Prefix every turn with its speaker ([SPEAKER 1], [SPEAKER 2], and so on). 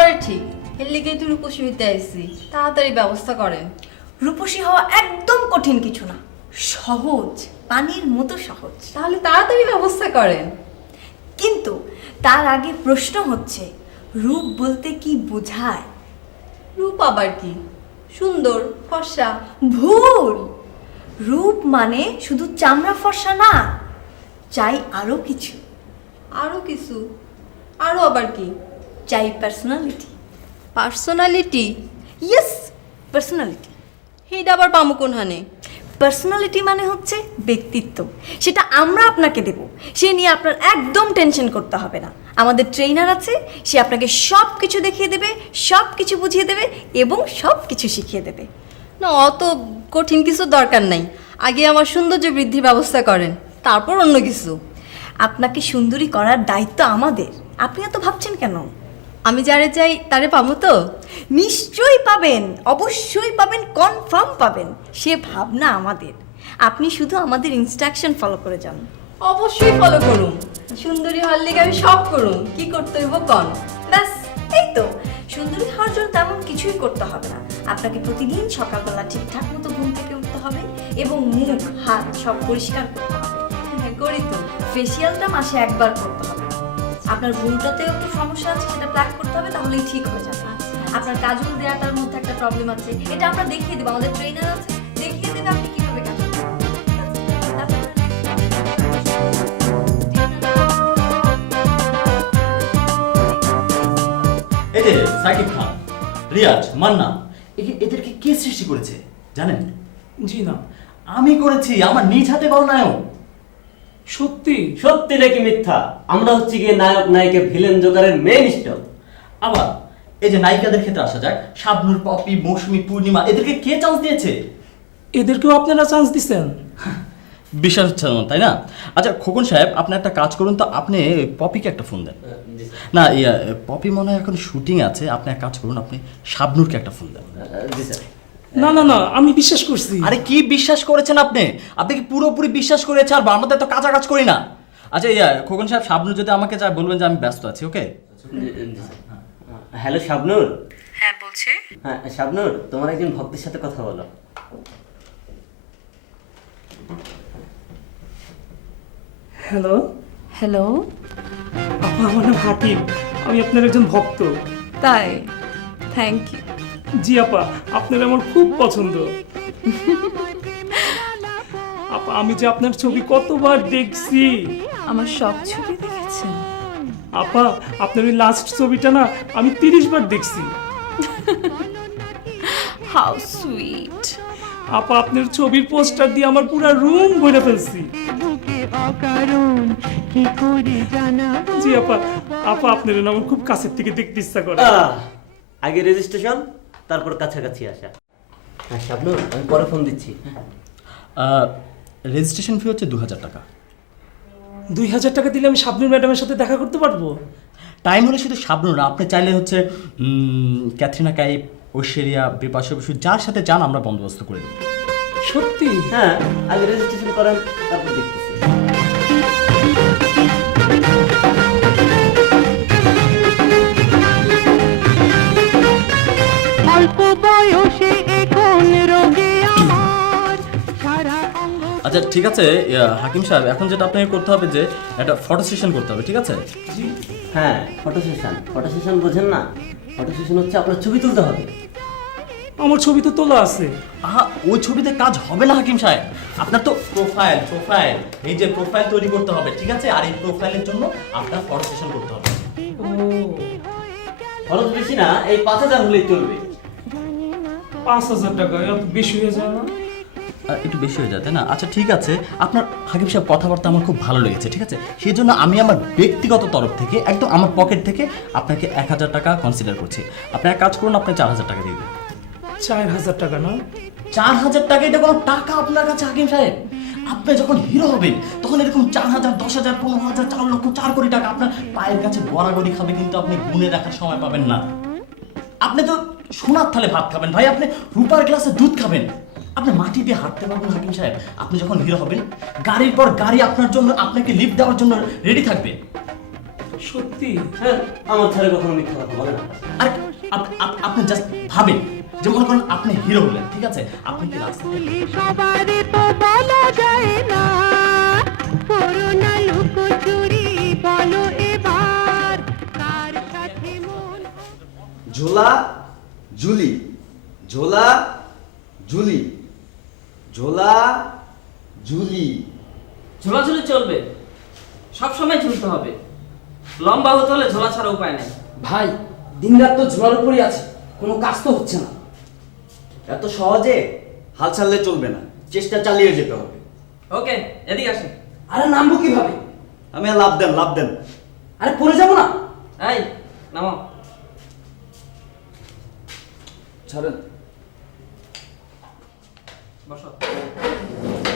[SPEAKER 1] একেবারে ঠিক। এর লিগেই তো রূপসী হইতে আইছি, তাড়াতাড়ি ব্যবস্থা করেন।
[SPEAKER 2] রূপসী হওয়া একদম কঠিন কিছু না, সহজ, পানির মতো সহজ।
[SPEAKER 1] তাহলে তাড়াতাড়ি ব্যবস্থা করেন।
[SPEAKER 2] কিন্তু তার আগে প্রশ্ন হচ্ছে, রূপ বলতে কি বোঝায়?
[SPEAKER 1] রূপ আবার কি? সুন্দর, ফর্সা?
[SPEAKER 2] ভুল। রূপ মানে শুধু চামড়া ফর্সা না, চাই আরো কিছু।
[SPEAKER 1] আরো কিছু? আরো আবার কি?
[SPEAKER 2] চাই পার্সোনালিটি।
[SPEAKER 1] পার্সোনালিটি?
[SPEAKER 2] Yes, personality.
[SPEAKER 1] সেইটা আবার পামু কোনখানে?
[SPEAKER 2] পার্সোনালিটি মানে হচ্ছে ব্যক্তিত্ব, সেটা আমরা আপনাকে দেব। সে নিয়ে আপনার একদম টেনশন করতে হবে না। আমাদের ট্রেনার আছে, সে আপনাকে সব কিছু দেখিয়ে দেবে, সব কিছু বুঝিয়ে দেবে এবং সব কিছু শিখিয়ে দেবে।
[SPEAKER 1] না, অত কঠিন কিছু দরকার নাই। আগে আমার সৌন্দর্য বৃদ্ধির ব্যবস্থা করেন, তারপর অন্য কিছু।
[SPEAKER 2] আপনাকে সুন্দরী করার দায়িত্ব আমাদের। আপনি এত ভাবছেন কেন?
[SPEAKER 1] আমি যারে চাই তারে পাবো তো?
[SPEAKER 2] নিশ্চয়ই পাবেন, অবশ্যই পাবেন, কনফার্ম পাবেন। সে ভাবনা আমাদের। আপনি শুধু আমাদের ইনস্ট্রাকশন ফলো করে যান।
[SPEAKER 1] অবশ্যই ফলো করুন। সুন্দরী হওয়ার লেগে আমি সব করুন। কি করতে হইব কন?
[SPEAKER 2] ব্যাস, এই তো। সুন্দরী হওয়ার জন্য তেমন কিছুই করতে হবে না। আপনাকে প্রতিদিন সকালবেলা ঠিকঠাক মতো ঘুম থেকে উঠতে হবে এবং মুখ হাত সব পরিষ্কার করতে হবে।
[SPEAKER 1] হ্যাঁ, করি তো।
[SPEAKER 2] ফেসিয়ালটা মাসে একবার করতে হবে। আপনার ভুলটাতেও একটু সমস্যা আছে, সেটা প্ল্যাক করতে হবে, তাহলেই ঠিক হয়ে যাবে। আপনার কাজল দেওয়াটার মধ্যে একটা প্রবলেম আছে, এটা আমরা দেখিয়ে দেবো। আমাদের ট্রেনার আছে, দেখিয়ে দেবে আপনি কিভাবে কাজ করবেন।
[SPEAKER 3] এই যে সাকিব খান, রিয়াজ, মান্না, এদেরকে কে সৃষ্টি করেছে জানেন?
[SPEAKER 4] জি না।
[SPEAKER 3] আমি করেছি, আমার নিজ হাতে গণনায়ক।
[SPEAKER 4] সত্যি?
[SPEAKER 5] সত্যি নাকি মিথ্যা? আমরা হচ্ছে গিয়ে নায়ক নায়িকা ভিলেন জোকারের মেইন স্টক।
[SPEAKER 3] আবার এই যে নায়িকাদের ক্ষেত্রে আসা যাক, শাবনূর, পপি, মৌসুমী, পূর্ণিমা, এদেরকে কে চান্স দিয়েছে?
[SPEAKER 4] এদেরকেও আপনারা চান্স দিচ্ছেন?
[SPEAKER 3] বিশ্বাস হচ্ছে না, তাই না? আচ্ছা খোকন সাহেব, আপনি একটা কাজ করুন তো, আপনি পপিকে একটা ফোন দেন। না পপি মনে হয় এখন শুটিং আছে, আপনি এক কাজ করুন, আপনি শাবনূরকে একটা ফোন দেন।
[SPEAKER 5] জি স্যার।
[SPEAKER 4] না না না, আমি বিশ্বাস করছি।
[SPEAKER 3] আরে কি বিশ্বাস করেছেন আপনি? আপনি কি পুরোপুরি বিশ্বাস করেছেন? আর আমরা তো কাঁচা কাজ করি না। আচ্ছা খোকন সাহেব, শাবনূর যদি আমাকে চায় বলবেন যে আমি ব্যস্ত আছি, ওকে?
[SPEAKER 5] হ্যালো শাবনূর।
[SPEAKER 2] হ্যাঁ, বলছে।
[SPEAKER 5] হ্যাঁ শাবনূর, তোমার একজন ভক্তের সাথে কথা বলো।
[SPEAKER 4] Hello
[SPEAKER 2] hello.
[SPEAKER 4] আপা, আমার নাম হাকিম, আমি আপনার একজন ভক্ত।
[SPEAKER 2] তাই? Thank you.
[SPEAKER 4] জি আপা, আপনার আমার খুব পছন্দ। আপা, আমি যে আপনার ছবি কতবার দেখছি।
[SPEAKER 2] আমার সব ছবি দেখেছেন?
[SPEAKER 4] আপা, আপনার ওই লাস্ট ছবিটা না আমি 30 বার দেখছি।
[SPEAKER 2] How sweet.
[SPEAKER 4] আপা, আপনার ছবির পোস্টার দিয়ে আমার পুরো রুম ভরে ফেলছি। জি আপা, আপা আপনার না আমার খুব কাছের থেকে দেখতে ইচ্ছা করে।
[SPEAKER 5] আগে রেজিস্ট্রেশন, তারপর কাছাকাছি আসা। হ্যাঁ শাবনূর, আমি পরে ফোন দিচ্ছি।
[SPEAKER 3] রেজিস্ট্রেশন ফি হচ্ছে 2000 টাকা।
[SPEAKER 4] 2000 টাকা দিলে আমি শাবনূর ম্যাডামের সাথে দেখা করতে পারবো?
[SPEAKER 3] টাইম হলে শুধু শাবনূর না, আপনি চাইলে হচ্ছে ক্যাথরিনা কাইফ, ঐশ্বরিয়া, বিপাশা বসু, যার সাথে চান আমরা বন্দোবস্ত করে দেব।
[SPEAKER 4] সত্যি?
[SPEAKER 5] হ্যাঁ, আগে রেজিস্ট্রেশন করেন, তারপর দেখতেছি।
[SPEAKER 6] অল্প বয়সে এখন রোগে আমার সারা অঙ্গ।
[SPEAKER 3] আচ্ছা ঠিক আছে হাকিম সাহেব, এখন যেটা আপনাকে করতে হবে যে একটা ফটো সেশন করতে হবে, ঠিক আছে?
[SPEAKER 5] হ্যাঁ, ফটো সেশন। ফটো সেশন বোঝেন না? ফটো সেশন হচ্ছে আপনার ছবি তুলতে হবে।
[SPEAKER 4] আমার ছবি তো তোলা আছে।
[SPEAKER 3] আহা, ওই ছবিতে কাজ হবে না হাকিম সাহেব, আপনার তো প্রোফাইল এই যে প্রোফাইল তৈরি করতে হবে, ঠিক আছে? আর এই প্রোফাইলের জন্য আপনার ফটো সেশন করতে হবে।
[SPEAKER 4] ও,
[SPEAKER 5] খরচ বেশি না, এই 5000 হলেই চলবে।
[SPEAKER 4] 5000 টাকা এত বেশি হয়ে যায় না?
[SPEAKER 3] একটু বেশি হয়ে যায় তাই না? আচ্ছা ঠিক আছে, আপনার হাকিম সাহেব কথাবার্তা আমার খুব ভালো লেগেছে, ঠিক আছে? সেই জন্য আমি আমার ব্যক্তিগত তরফ থেকে একদম আমার পকেট থেকে আপনাকে 1000 টাকা কনসিডার করছি। আপনি এক কাজ করুন, আপনি 4000 টাকা দিয়ে দিন।
[SPEAKER 4] 4000 টাকা না?
[SPEAKER 3] 4000 টাকা এটা কোনো টাকা আপনার কাছে হাকিম সাহেব? আপনি যখন হিরো হবেন তখন এরকম 4000, 10,000, 15,000, 4 লক্ষ, 4 কোটি টাকা আপনার পায়ের কাছে গড়াগড়ি খাবে, কিন্তু আপনি গুনে রাখার সময় পাবেন না। আপনি তো সোনার থালে ভাত খাবেন ভাই, আপনি রূপার গ্লাসে দুধ খাবেন, আপনি মাটি দিয়ে হাঁটতে পারবেন হাকিম সাহেব। আপনি যখন হিরো হবেন গাড়ির পর গাড়ি আপনার জন্য, আপনাকে লিফট দেওয়ার জন্য রেডি থাকবে।
[SPEAKER 4] সত্যি?
[SPEAKER 5] হ্যাঁ, আমার ধারে কখনো মিথ্যা কথা বলে না।
[SPEAKER 3] আরে আপনি জাস্ট ভাবেন যে মনে করেন আপনি হিরো হলেন, ঠিক আছে, আপনি কি রাস্তায়
[SPEAKER 6] বলি সবারই তো বলা যায় না, করোনা লুকোচুরি বলো এবার কার সাথে মন।
[SPEAKER 7] ঝোলা ঝুলি, ঝোলা ঝুলি, ঝোলা ঝুলি।
[SPEAKER 8] ঝোলাঝুলি চলবে, সব সময় ঝুলতে হবে। লম্বা হতে হলে ঝোলা ছাড়া উপায় নেই।
[SPEAKER 9] ভাই দিনরাত তো ঝোলার উপরই আছে, কোনো কাজ তো হচ্ছে না।
[SPEAKER 7] এত সহজে হাল ছাড়লে চলবে না, চেষ্টা চালিয়ে যেতে হবে।
[SPEAKER 8] ওকে, এদিকে আসেন।
[SPEAKER 9] আরে নামবো কিভাবে?
[SPEAKER 7] আমি লাভ দেন, লাভ দেন।
[SPEAKER 9] আরে পড়ে যাবো না?
[SPEAKER 8] এই নামো।
[SPEAKER 9] ছাড়েন।
[SPEAKER 8] বসো।